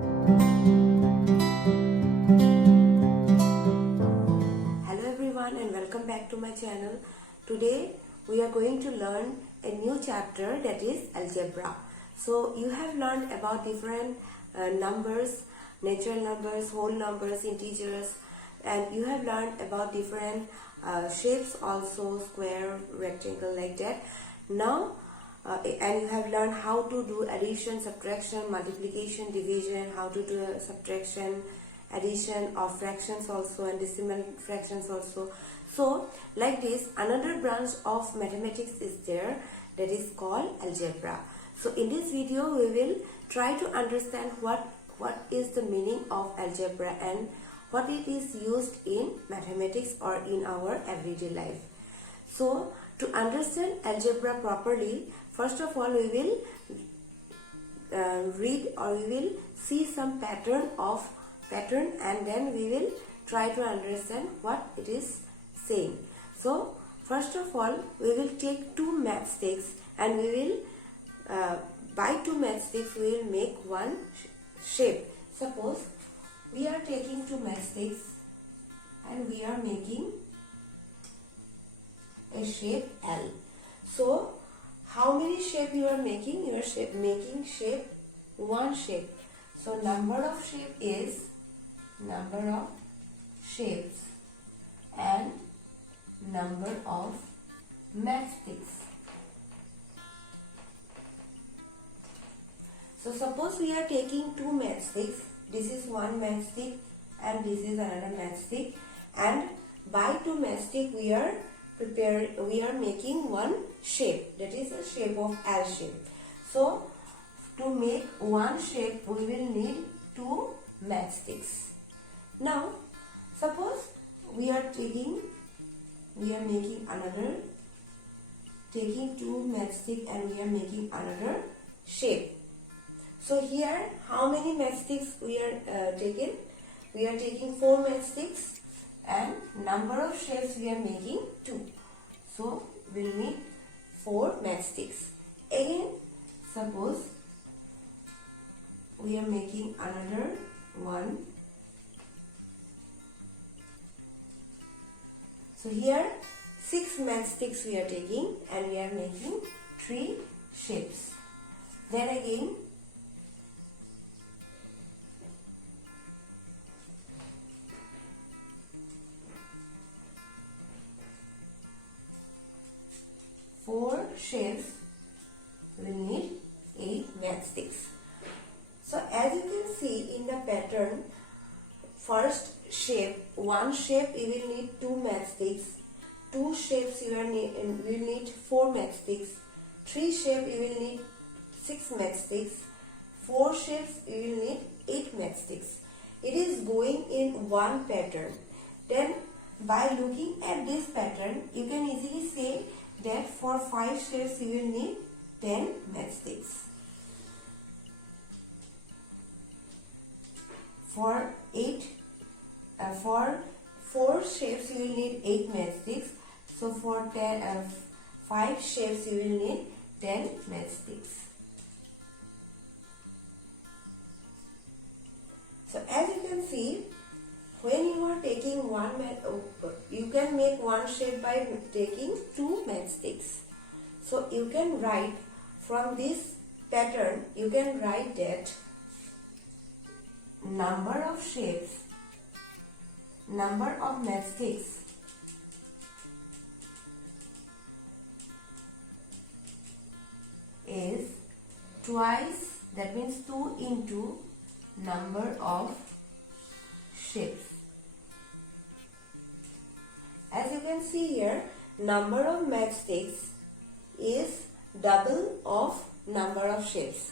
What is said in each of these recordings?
Hello everyone and welcome back to my channel. Today we are going to learn a new chapter, that is algebra. So you have learned about different numbers, natural numbers, whole numbers, integers, and you have learned about different shapes also, square, rectangle, like that. Now and you have learned how to do addition, subtraction, multiplication, division, how to do subtraction, addition of fractions also, and decimal fractions also. So like this, another branch of mathematics is there, that is called algebra. So in this video we will try to understand what is the meaning of algebra and what it is used in mathematics or in our everyday life. So to understand algebra properly, first of all we will read or we will see some pattern and then we will try to understand what it is saying. So first of all we will take two matchsticks and we will by two matchsticks we will make one shape. Suppose we are taking two matchsticks and we are making a shape L. So how many shape you are making? You are making shape one shape. So number of shape is number of shapes and number of matchsticks. So suppose we are taking two matchsticks. This is one matchstick and this is another matchstick, and by two matchstick we are making one shape, that is a shape of L shape. So to make one shape we will need two matchsticks. Now suppose we are taking two matchsticks and we are making another shape. So here how many matchsticks we are taking? We are taking four matchsticks and number of shapes we are making two. So we will need four matchsticks. Again, suppose we are making another one. So here 6 matchsticks we are taking and we are making 3 shapes. Then again four shapes, we will need 8 matchsticks. So as you can see in the pattern, first shape, one shape you will need 2 matchsticks, 2 shapes you will need 4 matchsticks, 3 shapes you will need 6 matchsticks, 4 shapes you will need 8 matchsticks. It is going in one pattern. Then by looking at this pattern, you can easily say that for 5 shapes you will need 10 matchsticks. For 4 shapes you will need 8 matchsticks. So for 5 shapes you will need 10 matchsticks. So as you can see, when you are taking you can make one shape by taking 2 matchsticks. So you can write from this pattern, you can write that number of shapes, number of matchsticks is twice, that means 2 into number of shapes. As you can see here, number of matchsticks is double of number of shapes.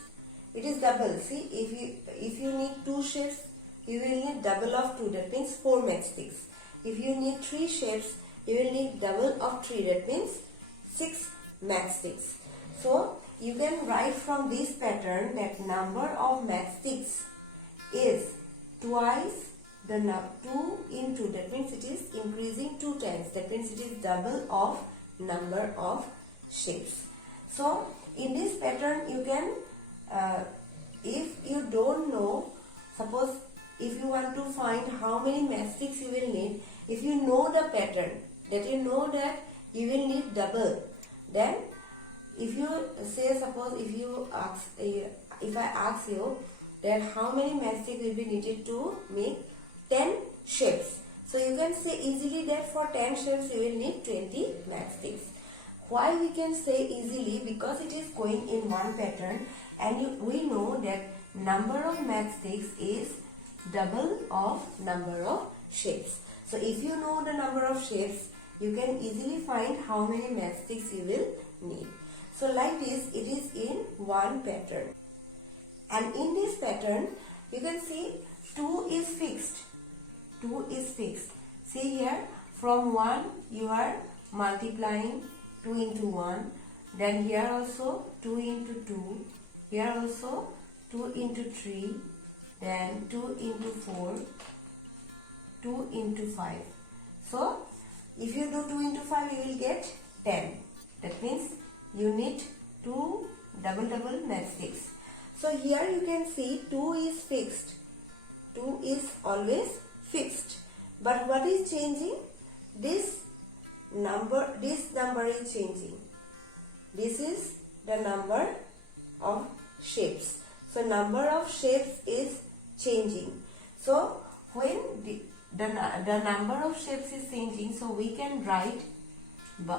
It is double. See, if you need 2 shapes, you will need double of 2, that means 4 matchsticks. If you need 3 shapes, you will need double of 3, that means 6 matchsticks. So you can write from this pattern that number of matchsticks is twice the 2 into, that means it is increasing 2 times, that means it is double of number of shapes. So in this pattern you can, if you don't know suppose if you want to find how many matchsticks you will need, if you know the pattern, that you know that you will need double, then if you say, suppose if I ask you that how many matchsticks will be needed to make 10 shapes, so you can say easily that for 10 shapes you will need 20 matchsticks. Why we can say easily? Because it is going in one pattern, and we know that number of matchsticks is double of number of shapes. So if you know the number of shapes, you can easily find how many matchsticks you will need. So like this, it is in one pattern, and in this pattern you can see 2 is fixed. 2 is fixed. See here, from 1 you are multiplying 2 into 1, then here also 2 into 2, here also 2 into 3, then 2 into 4, 2 into 5. So if you do 2 into 5, you will get 10. That means you need 2 double matchsticks. So here you can see 2 is fixed. 2 is always fixed. But what is changing? This number is changing. This is the number of shapes. So number of shapes is changing. So when the number of shapes is changing, so we can write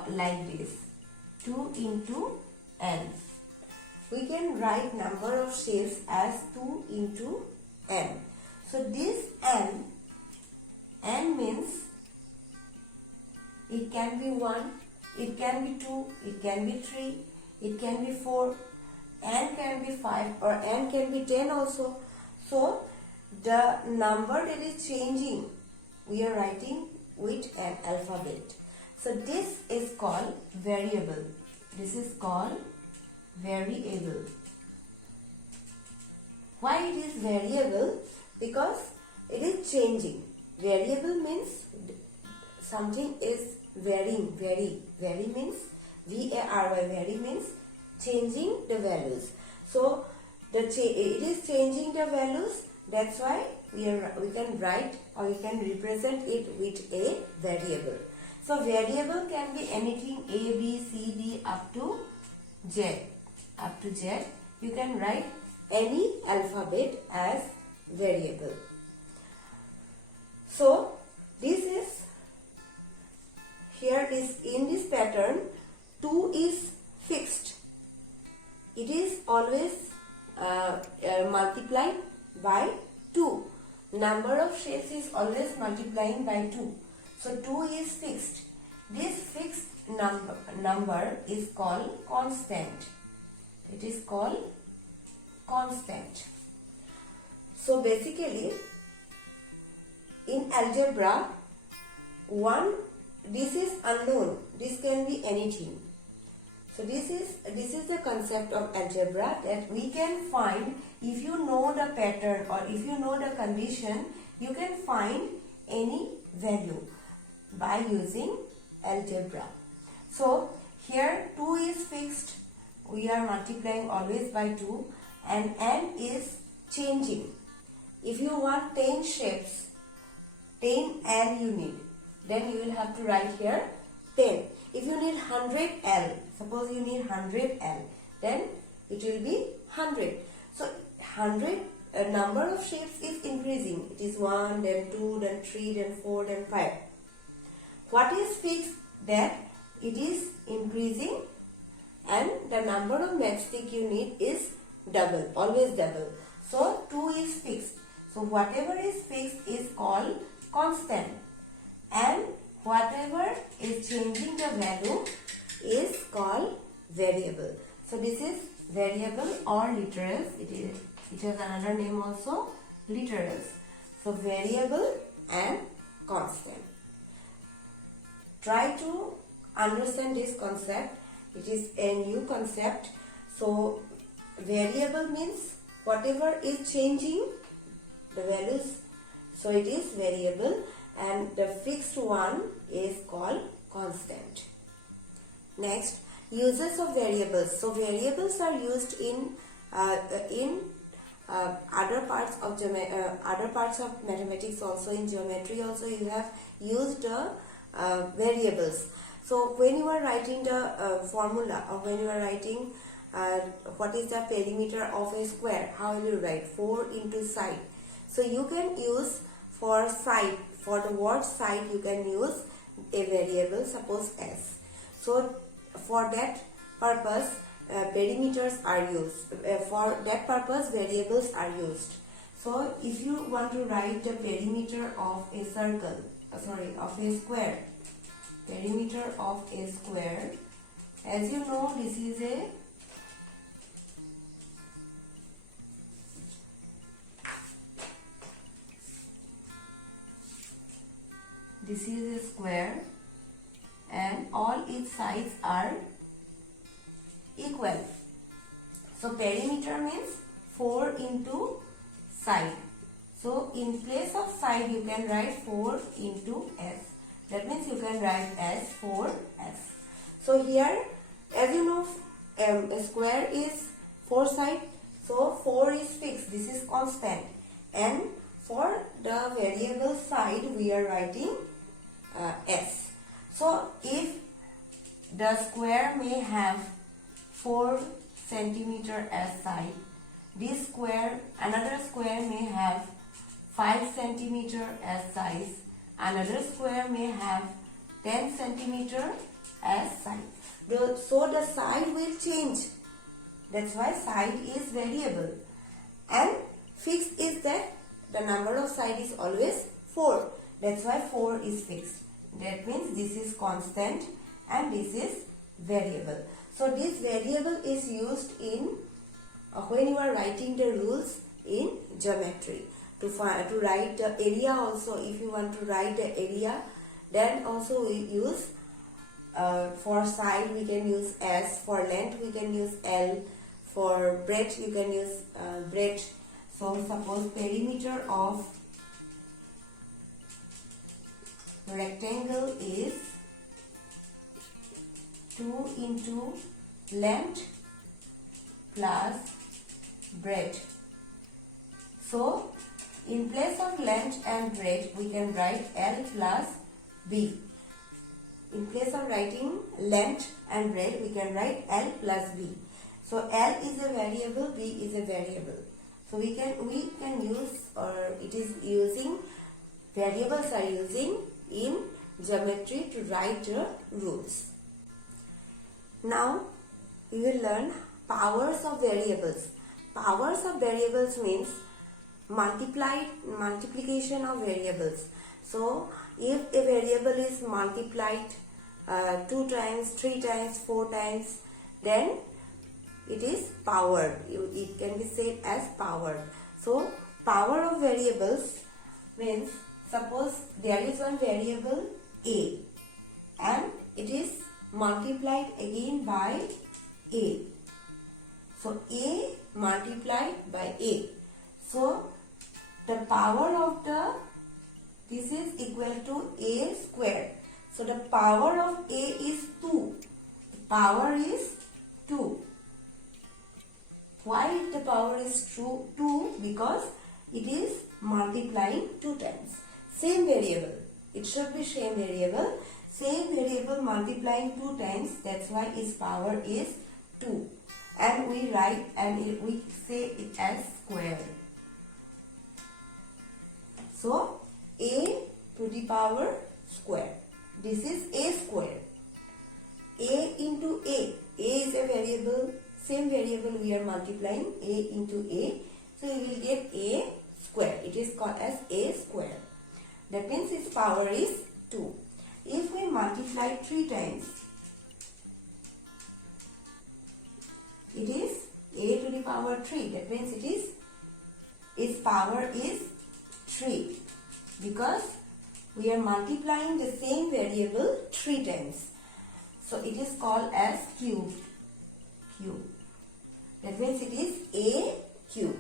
like this, 2 into n. We can write number of shapes as 2 into n. So this n means it can be 1, it can be 2, it can be 3, it can be 4, n can be 5, or n can be 10 also. So the number that is changing, we are writing with an alphabet. So this is called variable. This is called variable. Why it is variable? Because it is changing. Variable means something is varying. Vary means V-A-R-Y. Vary means changing the values. So it is changing the values. That's why we can write, or we can represent it with a variable. So variable can be anything A, B, C, D up to Z. Up to Z, you can write any alphabet as variable. So this is here, in this pattern 2 is fixed. It is always multiplied by 2. Number of shapes is always multiplying by 2. So 2 is fixed. This fixed number is called constant. It is called constant. So basically in algebra, this is unknown. This can be anything. So this is the concept of algebra, that we can find, if you know the pattern or if you know the condition, you can find any value by using algebra. So here 2 is fixed. We are multiplying always by 2, and n is changing. If you want 10 shapes, 10 L you need, then you will have to write here 10. If you need 100 L, suppose you need 100 L, then it will be 100. So 100 number of shapes is increasing. It is 1, then 2, then 3, then 4, then 5. What is fixed? That it is increasing, and the number of matchstick you need is double, always double. So 2 is fixed. So whatever is fixed is called constant, and whatever is changing the value is called variable. So this is variable or literals. It has another name also, literals. So variable and constant. Try to understand this concept. It is a new concept. So variable means whatever is changing the values, so it is variable, and the fixed one is called constant. Next, uses of variables. So variables are used in other parts of mathematics also, in geometry also you have used variables. So when you are writing the formula, or when you are writing what is the perimeter of a square, how will you write? 4 into side. So you can use for side, for the word side you can use a variable, suppose s. So for that purpose perimeters are used. For that purpose variables are used. So if you want to write the perimeter of a circle, of a square, perimeter of a square, as you know, this is a square and all its sides are equal. So perimeter means 4 into side. So in place of side you can write 4 into s. That means you can write as 4s. So here, as you know, a square is 4 sides. So 4 is fixed. This is constant. And for the variable side we are writing s. So if the square may have 4 centimeter as side, this square, another square may have 5 centimeter as size, another square may have 10 centimeter as side. So the side will change. That's why side is variable. And fixed is that the number of side is always 4. That's why 4 is fixed. That means this is constant and this is variable. So this variable is used in when you are writing the rules in geometry. To write the area also, if you want to write the area, then also we use for side we can use s, for length we can use l, for breadth you can use breadth. So suppose perimeter of rectangle is 2 into length plus breadth. So in place of length and breadth we can write L plus B. In place of writing length and breadth we can write L plus B. So L is a variable, B is a variable. So we can use, or it is using, variables are using in geometry to write the rules. Now we will learn powers of variables. Powers of variables means multiplication of variables. So if a variable is multiplied 2 times, 3 times, 4 times, then it is powered. It can be said as powered. So power of variables means, suppose there is one variable a and it is multiplied again by a. So a multiplied by a. So the power of this is equal to a square. So the power of a is 2. The power is 2. Why the power is 2? Because it is multiplying 2 times. Same variable. It should be same variable. Same variable multiplying 2 times. That's why its power is 2. And we write and we say it as square. So a to the power square. This is a square. A into a. A is a variable. Same variable we are multiplying. A into a. So we will get a square. It is called as a square. That means its power is 2. If we multiply 3 times, it is a to the power 3. That means its power is 3. Because we are multiplying the same variable 3 times. So it is called as cubed. That means it is a cube.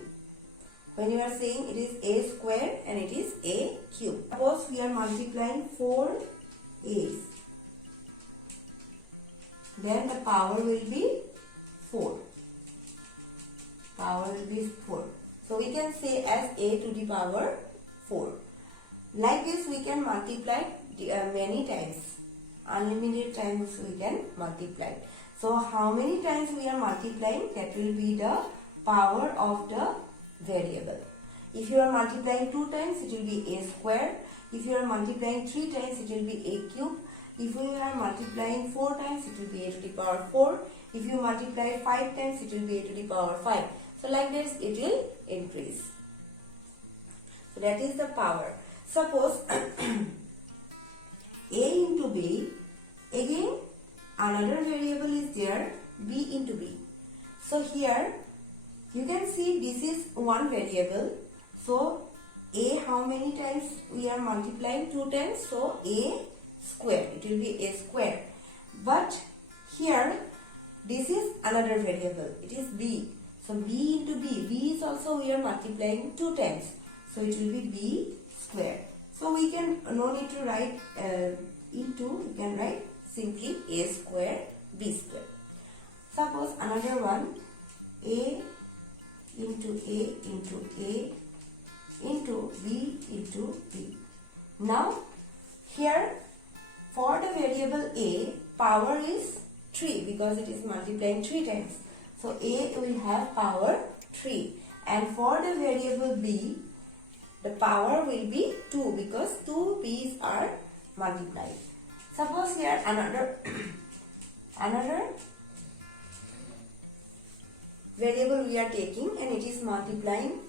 When you are saying it is a square and it is a cube. Suppose we are multiplying 4 a's. Then the power will be 4. Power will be 4. So we can say as a to the power 4. Like this we can multiply many times. Unlimited times we can multiply. So how many times we are multiplying? That will be the power of the variable. If you are multiplying 2 times, it will be a square. If you are multiplying 3 times, it will be a cube. If you are multiplying 4 times, it will be a to the power 4. If you multiply 5 times, it will be a to the power 5. So like this, it will increase. So that is the power. Suppose a into b, again another variable is there, b into b. So here you can see this is one variable. So a, how many times we are multiplying? 2 times. So a square, it will be a square. But here this is another variable, it is b. So b into b, b is also we are multiplying 2 times. So it will be b square. So we can no need to write into, we can write simply a square b square. Suppose another one, a into a into a into b into b. Now here for the variable a, power is 3 because it is multiplying 3 times. So a will have power 3, and for the variable b, the power will be 2 because 2 b's are multiplied. Suppose here another variable we are taking and it is multiplying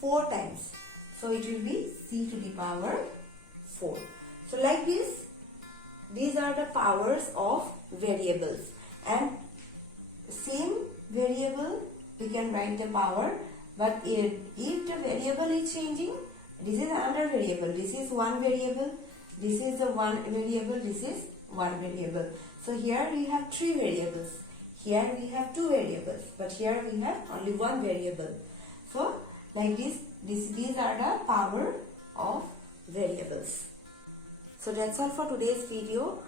4 times. So it will be c to the power 4. So like this, these are the powers of variables, and same variable we can write the power, but if the variable is changing, this is another variable, this is one variable, this is the one variable, this is one variable. So here we have 3 variables, here we have 2 variables, but here we have only one variable. So like this, these are the power of variables. So that's all for today's video.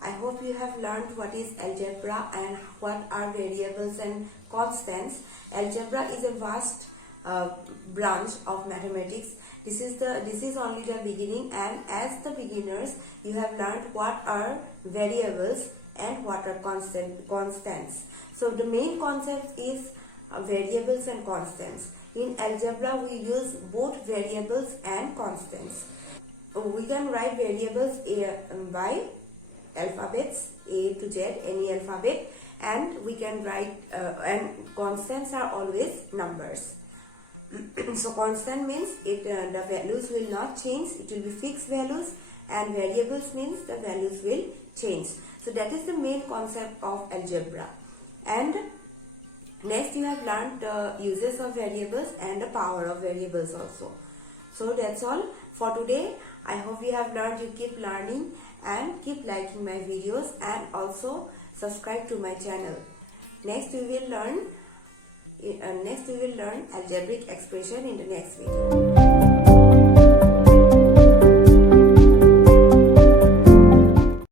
I hope you have learned what is algebra and what are variables and constants. Algebra is a vast branch of mathematics. This is only the beginning, and as the beginners you have learned what are variables and what are constants. So the main concept is variables and constants. In algebra we use both variables and constants. We can write variables by alphabets A to Z, any alphabet, and we can write and constants are always numbers. So constant means the values will not change, it will be fixed values, and variables means the values will change. So that is the main concept of algebra. And next you have learned the uses of variables and the power of variables also. So that's all for today. I hope you have learned. You keep learning and keep liking my videos, and also subscribe to my channel. Next we will learn algebraic expression in the next video.